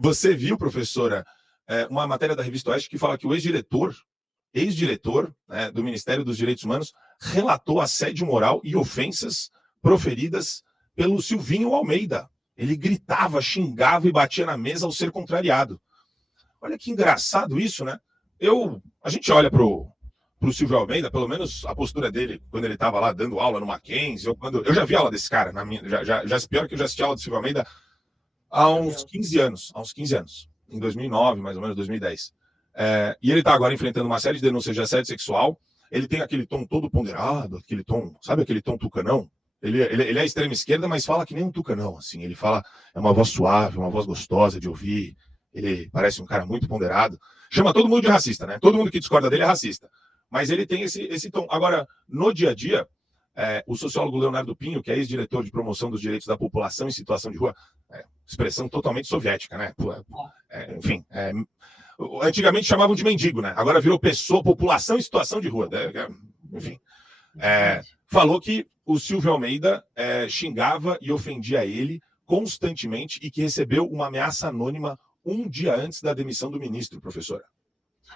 Você viu, professora, uma matéria da Revista Oeste que fala que o ex-diretor né, do Ministério dos Direitos Humanos relatou assédio moral e ofensas proferidas pelo Silvinho Almeida. Ele gritava, xingava e batia na mesa ao ser contrariado. Olha que engraçado isso, né? A gente olha pro Silvio Almeida, pelo menos a postura dele, quando ele estava lá dando aula no Mackenzie, eu já vi aula desse cara, pior que eu já assisti aula do Silvio Almeida há uns 15 anos, em 2009, mais ou menos, 2010. E ele está agora enfrentando uma série de denúncias de assédio sexual. Ele tem aquele tom todo ponderado, aquele tom, sabe aquele tom tucanão? Ele é extrema esquerda, mas fala que nem um tucanão, assim. Ele fala, é uma voz suave, uma voz gostosa de ouvir. Ele parece um cara muito ponderado. Chama todo mundo de racista, né? Todo mundo que discorda dele é racista. Mas ele tem esse tom. Agora, no dia a dia, o sociólogo Leonardo Pinho, que é ex-diretor de promoção dos direitos da população em situação de rua, expressão totalmente soviética, né? Enfim, antigamente chamavam de mendigo, né? Agora virou população em situação de rua. Enfim. Falou que o Silvio Almeida xingava e ofendia ele constantemente e que recebeu uma ameaça anônima um dia antes da demissão do ministro, professora.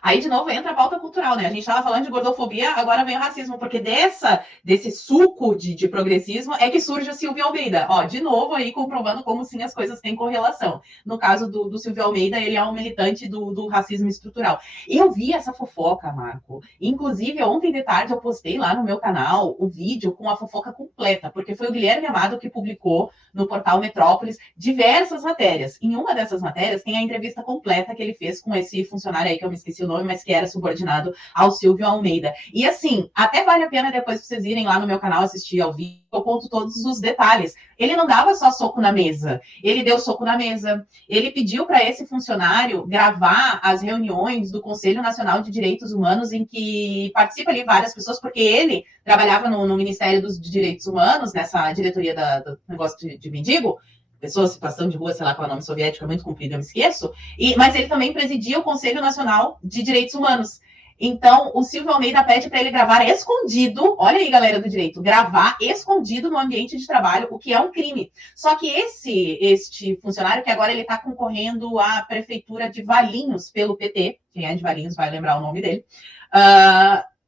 Aí, de novo, entra a pauta cultural, né? A gente estava falando de gordofobia, agora vem o racismo, porque desse suco de progressismo é que surge o Silvio Almeida. Ó, de novo aí comprovando como sim as coisas têm correlação. No caso do Silvio Almeida, ele é um militante do racismo estrutural. Eu vi essa fofoca, Marco. Inclusive, ontem de tarde eu postei lá no meu canal o vídeo com a fofoca completa, porque foi o Guilherme Amado que publicou no portal Metrópolis diversas matérias. Em uma dessas matérias tem a entrevista completa que ele fez com esse funcionário aí, que eu me esqueci o nome, mas que era subordinado ao Silvio Almeida. E assim, até vale a pena depois vocês irem lá no meu canal assistir ao vídeo, eu conto todos os detalhes. Ele não dava só soco na mesa, ele deu soco na mesa, ele pediu para esse funcionário gravar as reuniões do Conselho Nacional de Direitos Humanos em que participa ali várias pessoas, porque ele trabalhava no Ministério dos Direitos Humanos, nessa diretoria do negócio de mendigo, pessoa, situação de rua, sei lá qual é o nome soviético, é muito comprido, eu me esqueço, mas ele também presidia o Conselho Nacional de Direitos Humanos. Então, o Silvio Almeida pede para ele gravar escondido, olha aí, galera do direito, gravar escondido no ambiente de trabalho, o que é um crime. Só que este funcionário, que agora ele está concorrendo à prefeitura de Valinhos pelo PT, quem é de Valinhos vai lembrar o nome dele,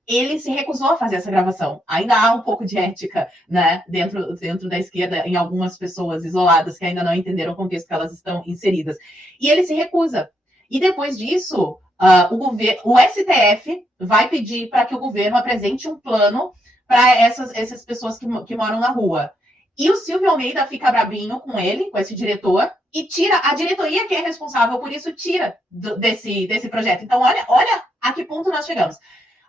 ele se recusou a fazer essa gravação. Ainda há um pouco de ética, né, dentro da esquerda, em algumas pessoas isoladas que ainda não entenderam o contexto que elas estão inseridas. E ele se recusa. E depois disso, o STF vai pedir para que o governo apresente um plano para essas pessoas que moram na rua. E o Silvio Almeida fica brabinho com ele, com esse diretor, e tira a diretoria que é responsável por isso, tira desse projeto. Então, olha a que ponto nós chegamos.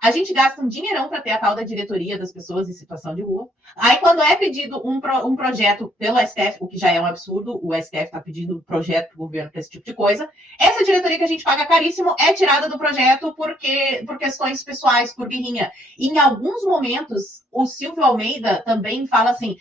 A gente gasta um dinheirão para ter a tal da diretoria das pessoas em situação de rua. Aí, quando é pedido um projeto pelo STF, o que já é um absurdo, o STF está pedindo um projeto para o governo para esse tipo de coisa, essa diretoria que a gente paga caríssimo é tirada do projeto por questões pessoais, por birrinha. E, em alguns momentos, o Silvio Almeida também fala assim...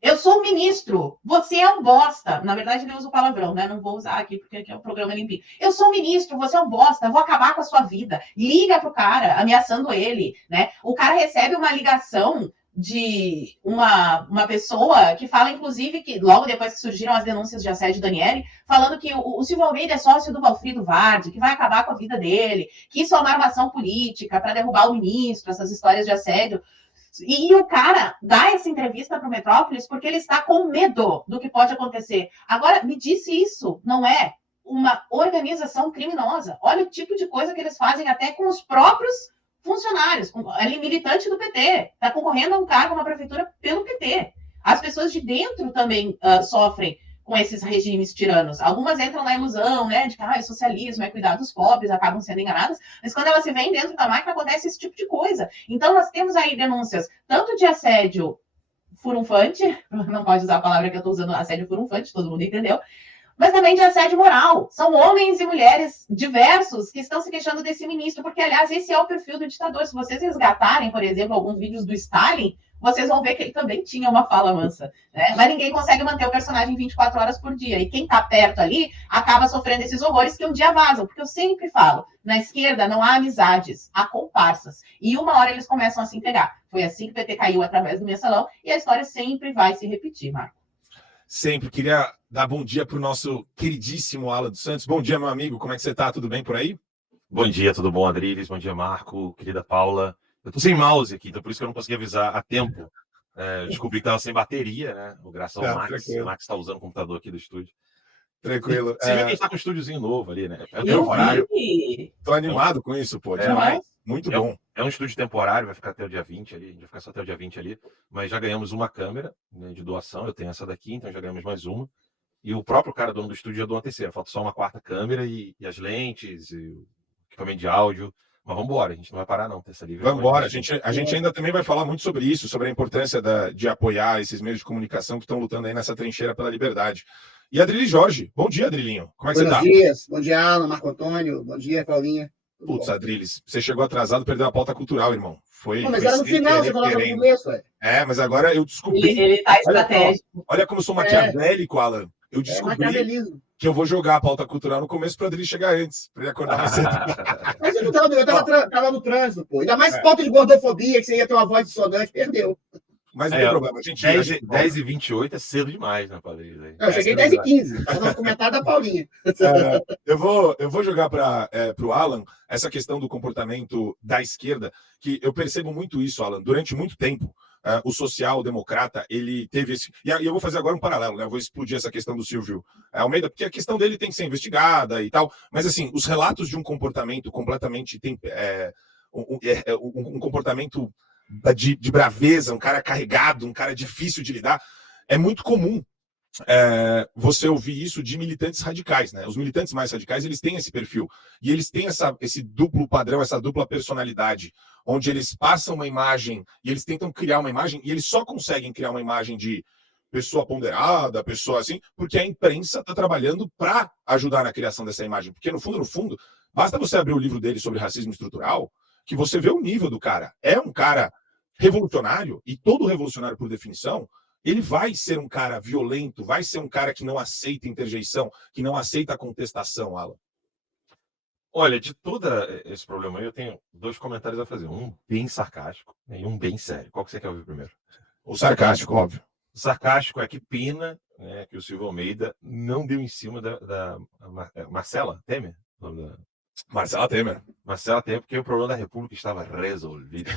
eu sou um ministro, você é um bosta. Na verdade, ele usa o palavrão, né? Não vou usar aqui, porque aqui é um programa limpinho. Eu sou um ministro, você é um bosta, vou acabar com a sua vida. Liga pro cara, ameaçando ele, né? O cara recebe uma ligação de uma pessoa que fala, inclusive, que logo depois que surgiram as denúncias de assédio Daniele, falando que o Silvio Almeida é sócio do Valfrido Vardi, que vai acabar com a vida dele, que isso é uma armação política para derrubar o ministro, essas histórias de assédio. E o cara dá essa entrevista para o Metrópolis porque ele está com medo do que pode acontecer. Agora, me disse isso, não é uma organização criminosa? Olha o tipo de coisa que eles fazem até com os próprios funcionários. Ali, militante do PT, está concorrendo a um cargo na prefeitura pelo PT. As pessoas de dentro também sofrem com esses regimes tiranos. Algumas entram na ilusão, né, de que é socialismo, é cuidar dos pobres, acabam sendo enganadas, mas quando elas se veem dentro da máquina, acontece esse tipo de coisa. Então, nós temos aí denúncias, tanto de assédio furunfante, não pode usar a palavra que eu estou usando, assédio furunfante, todo mundo entendeu, mas também de assédio moral. São homens e mulheres diversos que estão se queixando desse ministro, porque, aliás, esse é o perfil do ditador. Se vocês resgatarem, por exemplo, alguns vídeos do Stalin, vocês vão ver que ele também tinha uma fala mansa, né? Mas ninguém consegue manter o personagem 24 horas por dia. E quem está perto ali acaba sofrendo esses horrores que um dia vazam. Porque eu sempre falo, na esquerda não há amizades, há comparsas. E uma hora eles começam a se pegar. Foi assim que o PT caiu através do mensalão e a história sempre vai se repetir, Marco. Sempre. Queria dar bom dia para o nosso queridíssimo Alan dos Santos. Bom dia, meu amigo. Como é que você está? Tudo bem por aí? Bom dia, tudo bom, Adriles? Bom dia, Marco, querida Paula. Eu tô sem mouse aqui, então por isso que eu não consegui avisar a tempo. Eu descobri que estava sem bateria, né? Graças ao Max. Tranquilo. O Max está usando o computador aqui do estúdio. Tranquilo. Você viu que a gente está com um estúdiozinho novo ali, né? É um Eu temporário. vi. Tô animado com isso, pô. Demais. Muito bom. É um estúdio temporário, vai ficar até o dia 20 ali. A gente vai ficar só até o dia 20 ali. Mas já ganhamos uma câmera, né, de doação. Eu tenho essa daqui, então já ganhamos mais uma. E o próprio cara, dono do estúdio, já doou uma terceira. Falta só uma quarta câmera e as lentes, e o equipamento de áudio. Mas vamos embora, a gente não vai parar não, Terça Livre. Vamos embora. A gente ainda também vai falar muito sobre isso, sobre a importância de apoiar esses meios de comunicação que estão lutando aí nessa trincheira pela liberdade. E Adriles Jorge. Bom dia, Adrilinho. Como é que você tá? Bom dia. Bom dia, Alan, Marco Antônio. Bom dia, Paulinha. Putz, Adriles, você chegou atrasado, perdeu a pauta cultural, irmão. Mas era no final, você falava no começo, velho. Mas agora eu descobri. Ele tá estratégico. Olha como eu sou maquiavélico, Alan. Eu descobri que eu vou jogar a pauta cultural no começo para o Adriles chegar antes, para ele acordar mais cedo. Mas eu tava no trânsito, pô. Ainda mais pauta de gordofobia, que você ia ter uma voz dissonante, perdeu. Mas não tem problema, a gente... 10h28 é cedo demais, né, Padre? Eu cheguei 10h15, só no comentário da Paulinha. Eu vou jogar para o Alan essa questão do comportamento da esquerda, que eu percebo muito isso, Alan, durante muito tempo. O social-democrata, ele teve esse... E eu vou fazer agora um paralelo, né? Eu vou explodir essa questão do Silvio Almeida, porque a questão dele tem que ser investigada e tal, mas, assim, os relatos de um comportamento completamente... um comportamento de braveza, um cara carregado, um cara difícil de lidar, é muito comum você ouvir isso de militantes radicais, né? Os militantes mais radicais, eles têm esse perfil, e eles têm esse duplo padrão, essa dupla personalidade, onde eles passam uma imagem, e eles tentam criar uma imagem, e eles só conseguem criar uma imagem de pessoa ponderada, pessoa assim, porque a imprensa está trabalhando para ajudar na criação dessa imagem, porque no fundo, basta você abrir o livro dele sobre racismo estrutural, que você vê o nível do cara. É um cara revolucionário, e todo revolucionário, por definição, ele vai ser um cara violento, vai ser um cara que não aceita interjeição, que não aceita a contestação, Alan. Olha, de todo esse problema aí, eu tenho dois comentários a fazer. Um bem sarcástico e um bem sério. Qual que você quer ouvir primeiro? O sarcástico, óbvio. O sarcástico é que pena, né, que o Silvio Almeida não deu em cima da Marcela Temer. Marcela Temer. Marcela Temer, porque o problema da República estava resolvido.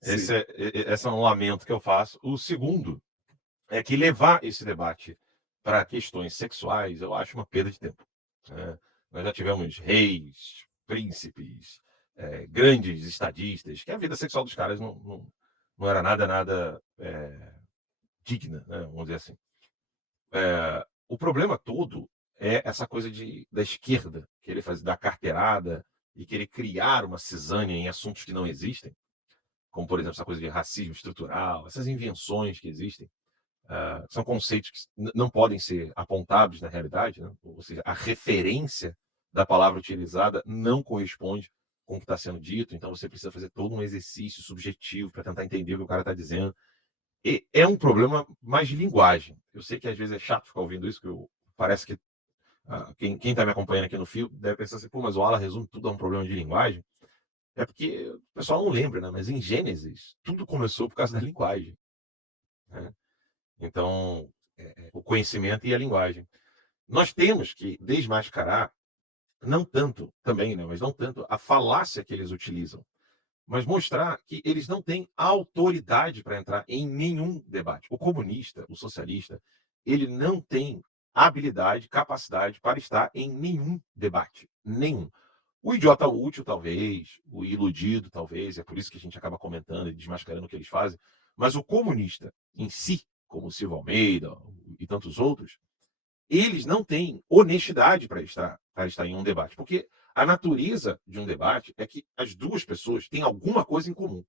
Esse é um lamento que eu faço. O segundo é que levar esse debate para questões sexuais, eu acho uma perda de tempo. Nós já tivemos reis, príncipes, grandes estadistas, que a vida sexual dos caras não era nada digna, né? Vamos dizer assim. O problema todo é essa coisa da esquerda, querer fazer da carteirada e querer criar uma cisânia em assuntos que não existem, como, por exemplo, essa coisa de racismo estrutural, essas invenções que existem, são conceitos que não podem ser apontados na realidade, né? Ou seja, a referência da palavra utilizada não corresponde com o que está sendo dito, então você precisa fazer todo um exercício subjetivo para tentar entender o que o cara está dizendo. E é um problema mais de linguagem. Eu sei que às vezes é chato ficar ouvindo isso, que parece que quem está me acompanhando aqui no fio deve pensar assim, pô, mas o Alan resume tudo a um problema de linguagem. É porque o pessoal não lembra, né? Mas em Gênesis, tudo começou por causa da linguagem, né? Então, o conhecimento e a linguagem. Nós temos que desmascarar, não tanto também, né? Mas não tanto a falácia que eles utilizam, mas mostrar que eles não têm autoridade para entrar em nenhum debate. O comunista, o socialista, ele não tem habilidade, capacidade para estar em nenhum debate. Nenhum. O idiota útil, talvez, o iludido, talvez, é por isso que a gente acaba comentando e desmascarando o que eles fazem, mas o comunista em si, como o Silvio Almeida e tantos outros, eles não têm honestidade para estar em um debate, porque a natureza de um debate é que as duas pessoas têm alguma coisa em comum.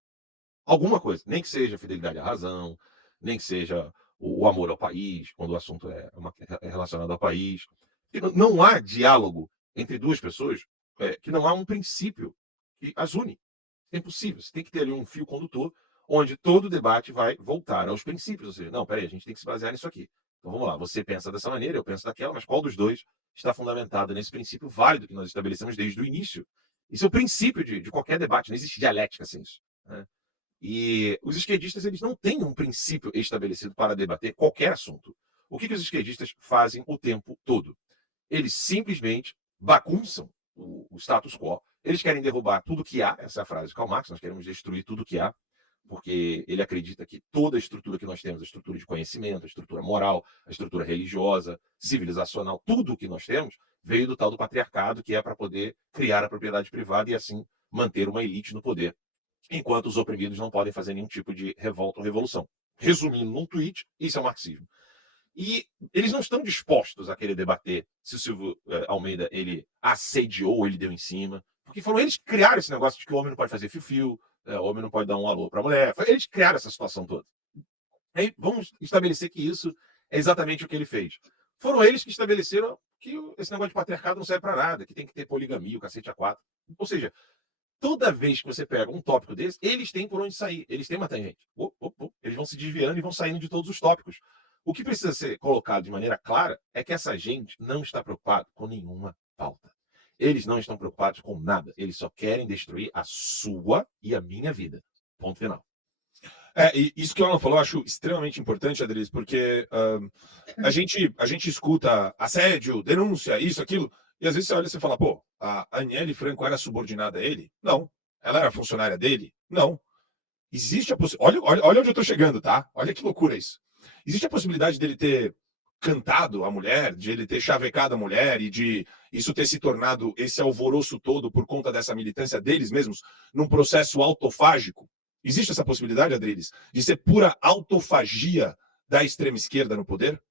Alguma coisa, nem que seja fidelidade à razão, nem que seja o amor ao país, quando o assunto é relacionado ao país. Não há diálogo entre duas pessoas que não há um princípio que as une. É impossível. Você tem que ter ali um fio condutor onde todo o debate vai voltar aos princípios. Ou seja, não, peraí, a gente tem que se basear nisso aqui. Então vamos lá, você pensa dessa maneira, eu penso daquela, mas qual dos dois está fundamentado nesse princípio válido que nós estabelecemos desde o início? Isso é o princípio de qualquer debate, não existe dialética sem isso, né? E os esquerdistas, eles não têm um princípio estabelecido para debater qualquer assunto. O que os esquerdistas fazem o tempo todo? Eles simplesmente bagunçam o status quo. Eles querem derrubar tudo que há, essa é a frase de Karl Marx, nós queremos destruir tudo que há, porque ele acredita que toda a estrutura que nós temos, a estrutura de conhecimento, a estrutura moral, a estrutura religiosa, civilizacional, tudo o que nós temos, veio do tal do patriarcado, que é para poder criar a propriedade privada e assim manter uma elite no poder, enquanto os oprimidos não podem fazer nenhum tipo de revolta ou revolução. Resumindo num tweet, isso é o marxismo. E eles não estão dispostos a querer debater se o Silvio Almeida ele assediou ou ele deu em cima, porque foram eles que criaram esse negócio de que o homem não pode fazer fio-fio, o homem não pode dar um alô para a mulher. Eles criaram essa situação toda. Aí vamos estabelecer que isso é exatamente o que ele fez. Foram eles que estabeleceram que esse negócio de patriarcado não serve para nada, que tem que ter poligamia, o cacete a quatro. Ou seja, toda vez que você pega um tópico desse, eles têm por onde sair, eles têm uma tangente. Eles vão se desviando e vão saindo de todos os tópicos. O que precisa ser colocado de maneira clara é que essa gente não está preocupada com nenhuma pauta. Eles não estão preocupados com nada. Eles só querem destruir a sua e a minha vida. Ponto final. E isso que o Alan falou, eu acho extremamente importante, Adriles, porque a gente escuta assédio, denúncia, isso, aquilo, e às vezes você olha e você fala, pô, a Aniele Franco era subordinada a ele? Não. Ela era funcionária dele? Não. Existe a possibilidade. Olha onde eu estou chegando, tá? Olha que loucura isso. Existe a possibilidade dele ter cantado a mulher, de ele ter chavecado a mulher e de isso ter se tornado esse alvoroço todo por conta dessa militância deles mesmos num processo autofágico? Existe essa possibilidade, Adriles, de ser pura autofagia da extrema esquerda no poder?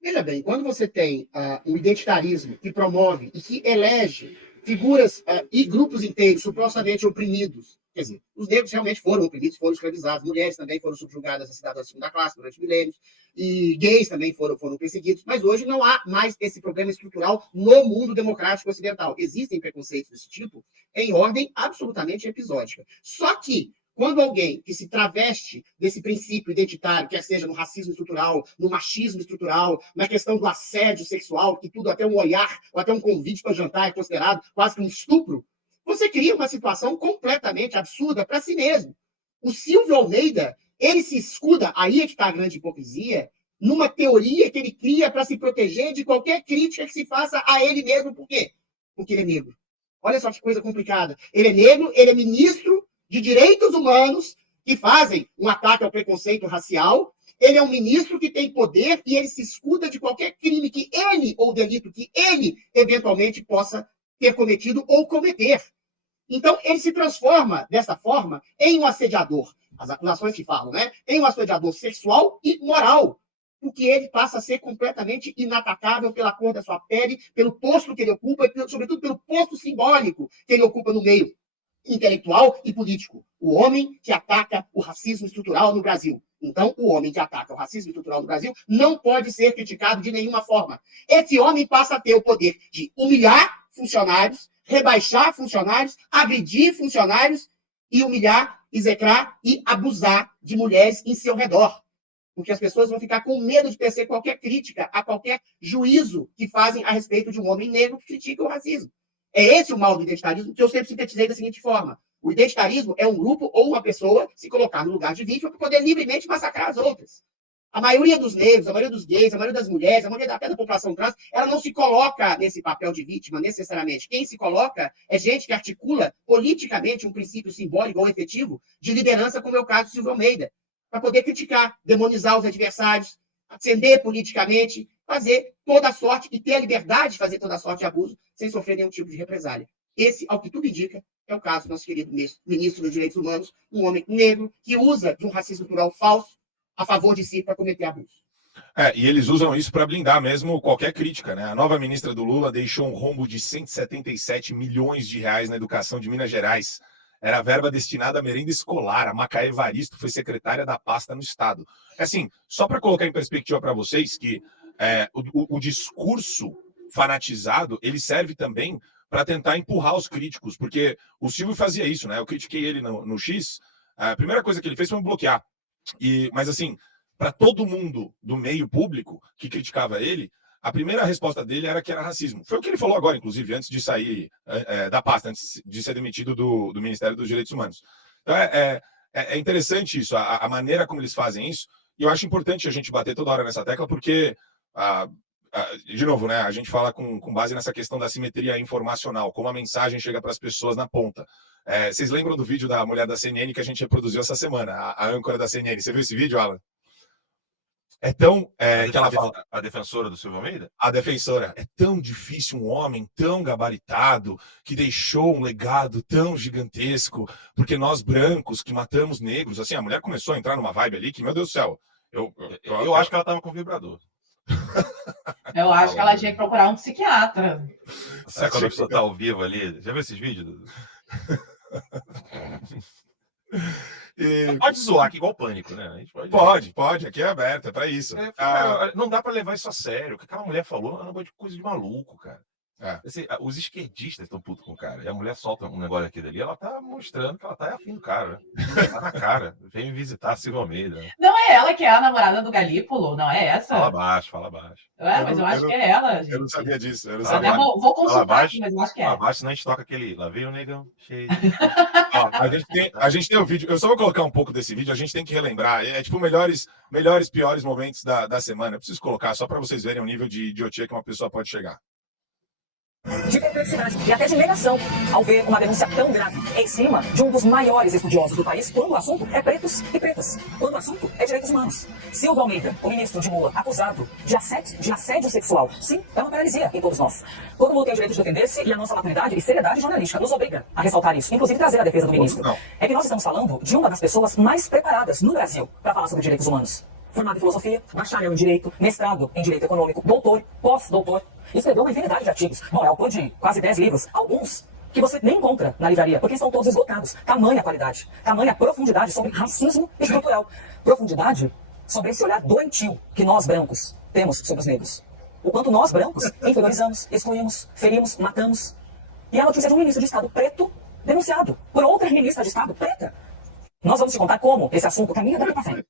Veja bem, quando você tem um identitarismo que promove e que elege figuras e grupos inteiros supostamente oprimidos, quer dizer, os negros realmente foram oprimidos, foram escravizados, mulheres também foram subjugadas a cidadãos de segunda classe durante milênios, e gays também foram perseguidos, mas hoje não há mais esse problema estrutural no mundo democrático ocidental. Existem preconceitos desse tipo em ordem absolutamente episódica. Só que quando alguém que se traveste desse princípio identitário, quer seja no racismo estrutural, no machismo estrutural, na questão do assédio sexual, que tudo, até um olhar, ou até um convite para jantar é considerado quase que um estupro, você cria uma situação completamente absurda para si mesmo. O Silvio Almeida, ele se escuda, aí é que está a grande hipocrisia, numa teoria que ele cria para se proteger de qualquer crítica que se faça a ele mesmo. Por quê? Porque ele é negro. Olha só que coisa complicada. Ele é negro, ele é ministro de direitos humanos que fazem um ataque ao preconceito racial. Ele é um ministro que tem poder e ele se escuda de qualquer crime que ele, ou delito que ele, eventualmente, possa ter cometido ou cometer. Então, ele se transforma, dessa forma, em um assediador. As acusações que falam, né? Em um assediador sexual e moral. Porque ele passa a ser completamente inatacável pela cor da sua pele, pelo posto que ele ocupa e, sobretudo, pelo posto simbólico que ele ocupa no meio intelectual e político. O homem que ataca o racismo estrutural no Brasil. Então, o homem que ataca o racismo estrutural no Brasil não pode ser criticado de nenhuma forma. Esse homem passa a ter o poder de humilhar funcionários, rebaixar funcionários, agredir funcionários e humilhar, execrar e abusar de mulheres em seu redor. Porque as pessoas vão ficar com medo de tecer qualquer crítica a qualquer juízo que fazem a respeito de um homem negro que critica o racismo. É esse o mal do identitarismo que eu sempre sintetizei da seguinte forma. O identitarismo é um grupo ou uma pessoa se colocar no lugar de vítima para poder livremente massacrar as outras. A maioria dos negros, a maioria dos gays, a maioria das mulheres, a maioria até da população trans, ela não se coloca nesse papel de vítima necessariamente. Quem se coloca é gente que articula politicamente um princípio simbólico ou efetivo de liderança, como é o caso do Silvio Almeida, para poder criticar, demonizar os adversários, ascender politicamente, fazer toda a sorte e ter a liberdade de fazer toda a sorte de abuso sem sofrer nenhum tipo de represália. Esse, ao que tudo indica, é o caso do nosso querido ministro dos Direitos Humanos, um homem negro que usa de um racismo cultural falso a favor de si para cometer abuso. E eles usam isso para blindar mesmo qualquer crítica, né? A nova ministra do Lula deixou um rombo de 177 milhões de reais na educação de Minas Gerais. Era verba destinada à merenda escolar. A Macaé Evaristo foi secretária da pasta no estado. Assim, só para colocar em perspectiva para vocês que o discurso fanatizado, ele serve também para tentar empurrar os críticos, porque o Silvio fazia isso, né? Eu critiquei ele no X, a primeira coisa que ele fez foi me bloquear. Mas assim, para todo mundo do meio público que criticava ele, a primeira resposta dele era que era racismo. Foi o que ele falou agora, inclusive, antes de sair da pasta, antes de ser demitido do Ministério dos Direitos Humanos. Então é interessante isso, a maneira como eles fazem isso, E eu acho importante a gente bater toda hora nessa tecla, porque, de novo, né, a gente fala com base nessa questão da simetria informacional, como a mensagem chega para as pessoas na ponta. Vocês lembram do vídeo da mulher da CNN que a gente reproduziu essa semana, a âncora da CNN? Você viu esse vídeo, Alan? É tão que ela fala, a defensora do Silvio Almeida? a defensora, é tão difícil um homem tão gabaritado que deixou um legado tão gigantesco, porque nós brancos que matamos negros, assim, a mulher começou a entrar numa vibe ali que, meu Deus do céu, Eu acho que ela tava com vibrador. Eu acho que ela tinha que procurar um psiquiatra. Sabe quando a pessoa tá ao vivo ali? Já viu esses vídeos? Pode zoar aqui igual o Pânico, né? A gente pode, aqui é aberto, é pra isso. Não dá pra levar isso a sério. O que aquela mulher falou é um negócio de coisa de maluco, cara. Assim, os esquerdistas estão putos com o cara. E a mulher solta um negócio aqui dali, ela tá mostrando que ela tá afim do cara. Né? Tá na cara. Vem me visitar, Silvio Almeida. Né? Não é ela que é a namorada do Galípolo? Não é essa? Fala baixo, fala baixo. Mas eu acho que é ela, gente. Eu não sabia disso. Eu não Até sabia. vou consultar baixo, aqui, mas eu acho que é. Fala baixo, senão a gente toca aquele. Lá veio o negão, cheio. Ó, a gente tem o vídeo. Eu só vou colocar um pouco desse vídeo. A gente tem que relembrar. É tipo melhores, piores momentos da semana. Eu preciso colocar só para vocês verem o nível de idiotia que uma pessoa pode chegar. De perplexidade e até de negação ao ver uma denúncia tão grave em cima de um dos maiores estudiosos do país, quando o assunto é pretos e pretas, quando o assunto é direitos humanos. Silvio Almeida, o ministro de Lula, acusado de assédio sexual. Sim, é uma paralisia em todos nós. Todo mundo tem o direito de defender-se e a nossa maturidade e seriedade jornalística nos obriga a ressaltar isso, inclusive trazer a defesa do ministro. É que nós estamos falando de uma das pessoas mais preparadas no Brasil para falar sobre direitos humanos. Formado em filosofia, bacharel em direito, mestrado em direito econômico, doutor, pós-doutor. Escreveu uma infinidade de artigos. Bom, é autor de quase 10 livros, alguns que você nem encontra na livraria, porque estão todos esgotados. Tamanha qualidade, tamanha profundidade sobre racismo estrutural. Profundidade sobre esse olhar doentio que nós brancos temos sobre os negros. O quanto nós brancos inferiorizamos, excluímos, ferimos, matamos. E a notícia de um ministro de Estado preto denunciado por outra ministra de Estado preta. Nós vamos te contar como esse assunto caminha daqui para frente.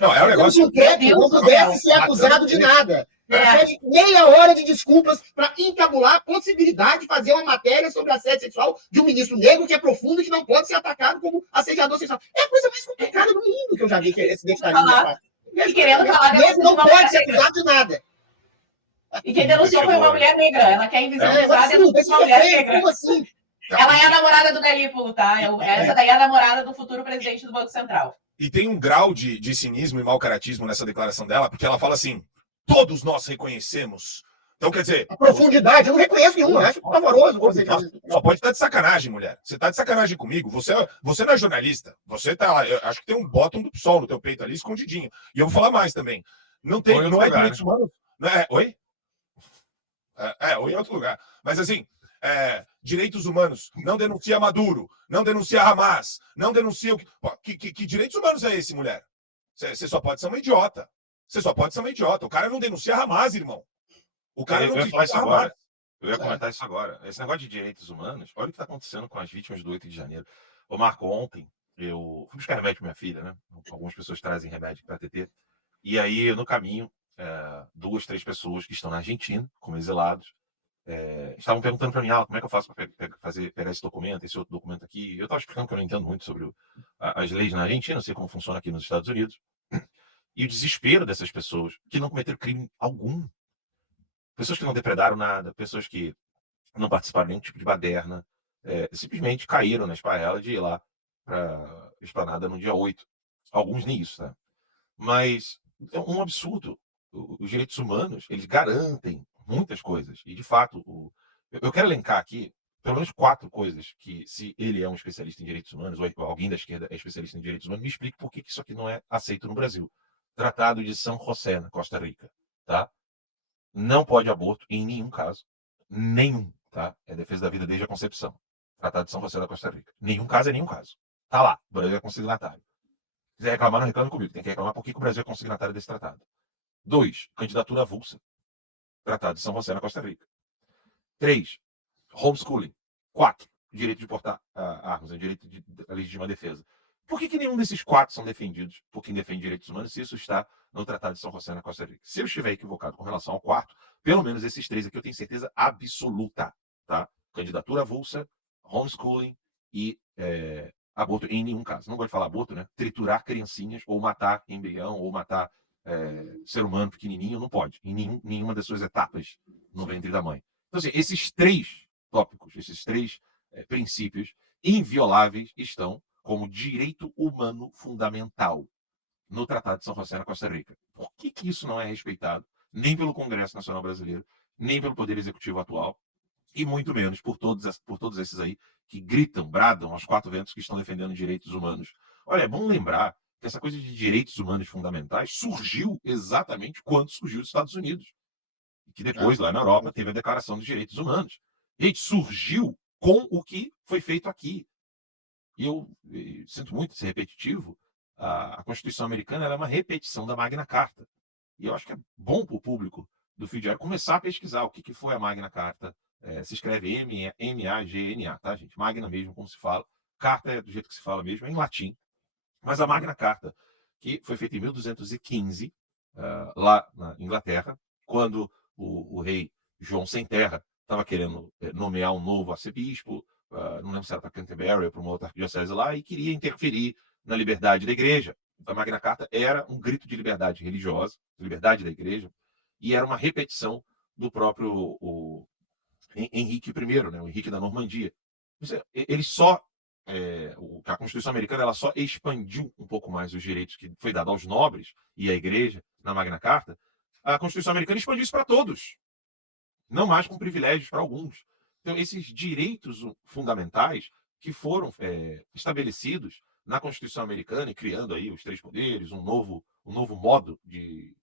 Não, é um negócio. Não pudesse ser acusado de nada. Pede meia hora de desculpas para encabular a possibilidade de fazer uma matéria sobre assédio sexual de um ministro negro que é profundo e que não pode ser atacado como assediador sexual. É a coisa mais complicada do mundo que eu já vi que esse identitarismo faz. E querendo falar não pode ser acusado de nada. E quem denunciou foi uma mulher negra. Ela quer invisibilizar Como uma mulher negra. Como assim? Ela é a namorada do Galípolo, tá? Essa daí é a namorada do futuro presidente do Banco Central. E tem um grau de cinismo e mau-caratismo nessa declaração dela, porque ela fala assim: todos nós reconhecemos. Então, quer dizer. A profundidade, eu não reconheço nenhum, acho pavoroso. Só pode estar de sacanagem, mulher. Você está de sacanagem comigo. Você não é jornalista. Você tá lá. Eu acho que tem um bottom do PSOL no teu peito ali, escondidinho. E eu vou falar mais também. Não tem. Não é direitos humanos. Oi? Ou em outro lugar. Mas assim. Direitos humanos, não denuncia Maduro, não denuncia Hamas, não denuncia o que direitos humanos é esse, mulher? Você só pode ser uma idiota. Você só pode ser uma idiota. O cara não denuncia Hamas, irmão. O cara não ia falar isso Hamas. agora. Eu ia comentar isso agora. Esse negócio de direitos humanos, olha o que está acontecendo com as vítimas do 8 de janeiro. Ô, Marco, ontem eu fui buscar remédio para minha filha, né? Algumas pessoas trazem remédio para TT. E aí, no caminho, 2, 3 pessoas que estão na Argentina, como exilados, estavam perguntando para mim, como é que eu faço para pegar esse documento, esse outro documento aqui. Eu estava explicando que eu não entendo muito sobre as leis na Argentina, não sei como funciona aqui nos Estados Unidos. E o desespero dessas pessoas que não cometeram crime algum. Pessoas que não depredaram nada, pessoas que não participaram de nenhum tipo de baderna, simplesmente caíram na esparrela de ir lá para a Esplanada no dia 8. Alguns nem isso, tá? Mas é um absurdo. Os direitos humanos, eles garantem muitas coisas. E, de fato, eu quero elencar aqui pelo menos 4 coisas que, se ele é um especialista em direitos humanos, ou alguém da esquerda é especialista em direitos humanos, me explique por que isso aqui não é aceito no Brasil. Tratado de São José, na Costa Rica. Tá? Não pode aborto em nenhum caso. Nenhum. Tá? É defesa da vida desde a concepção. Tratado de São José da Costa Rica. Nenhum caso é nenhum caso. Tá lá. O Brasil é consignatário. Se quiser reclamar, não reclame comigo. Tem que reclamar porque o Brasil é consignatário desse tratado. 2. Candidatura avulsa. Tratado de São José na Costa Rica. 3. Homeschooling. 4. Direito de portar armas, direito de legítima defesa. Por que nenhum desses 4 são defendidos por quem defende direitos humanos se isso está no Tratado de São José na Costa Rica? Se eu estiver equivocado com relação ao 4º, pelo menos esses 3 aqui eu tenho certeza absoluta. Tá? Candidatura avulsa, homeschooling e aborto em nenhum caso. Não gosto de falar aborto, né? Triturar criancinhas, ou matar embrião, ou matar ser humano pequenininho, não pode. Em nenhuma das suas etapas no ventre da mãe. Então, assim, esses 3 tópicos, esses 3 princípios invioláveis estão como direito humano fundamental no Tratado de São José, na Costa Rica. Por que isso não é respeitado nem pelo Congresso Nacional Brasileiro, nem pelo Poder Executivo atual, e muito menos por todos esses aí que gritam, bradam aos 4 ventos que estão defendendo direitos humanos? Olha, é bom lembrar que essa coisa de direitos humanos fundamentais surgiu exatamente quando surgiu os Estados Unidos. E que depois, lá na Europa, teve a Declaração dos Direitos Humanos. Gente, surgiu com o que foi feito aqui. E eu sinto muito ser repetitivo, a Constituição Americana ela é uma repetição da Magna Carta. E eu acho que é bom para o público do Fio Diário começar a pesquisar o que foi a Magna Carta. Se escreve M-A-G-N-A, tá, gente? Magna mesmo, como se fala. Carta é do jeito que se fala mesmo, é em latim. Mas a Magna Carta, que foi feita em 1215, lá na Inglaterra, quando o rei João Sem Terra estava querendo nomear um novo arcebispo, não lembro se era para Canterbury ou para uma outra arquidiocese lá, e queria interferir na liberdade da igreja. Então, a Magna Carta era um grito de liberdade religiosa, liberdade da igreja, e era uma repetição do próprio Henrique I, né, o Henrique da Normandia. Ele só a Constituição Americana ela só expandiu um pouco mais os direitos que foi dado aos nobres e à igreja na Magna Carta. A Constituição Americana expandiu isso para todos, não mais com privilégios para alguns. Então, esses direitos fundamentais que foram estabelecidos na Constituição Americana e criando aí os 3 poderes, um novo modo de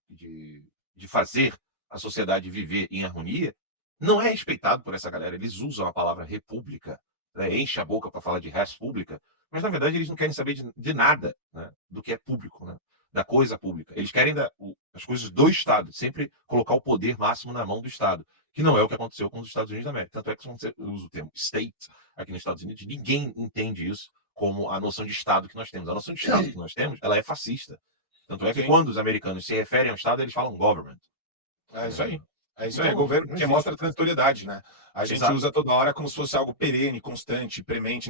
fazer a sociedade viver em harmonia, não é respeitado por essa galera. Eles usam a palavra república, enche a boca para falar de res pública, mas na verdade eles não querem saber de nada, né, do que é público, né, da coisa pública. Eles querem as coisas do Estado, sempre colocar o poder máximo na mão do Estado, que não é o que aconteceu com os Estados Unidos da América. Tanto é que quando você usa o termo state aqui nos Estados Unidos, ninguém entende isso como a noção de Estado que nós temos. A noção de Estado que nós temos, ela é fascista. Tanto é que quando os americanos se referem ao Estado, eles falam government. É isso aí. É isso Então, aí, governo não que existe. mostra transitoriedade, né? A gente Exato. usa toda hora como se fosse algo perene, constante, premente,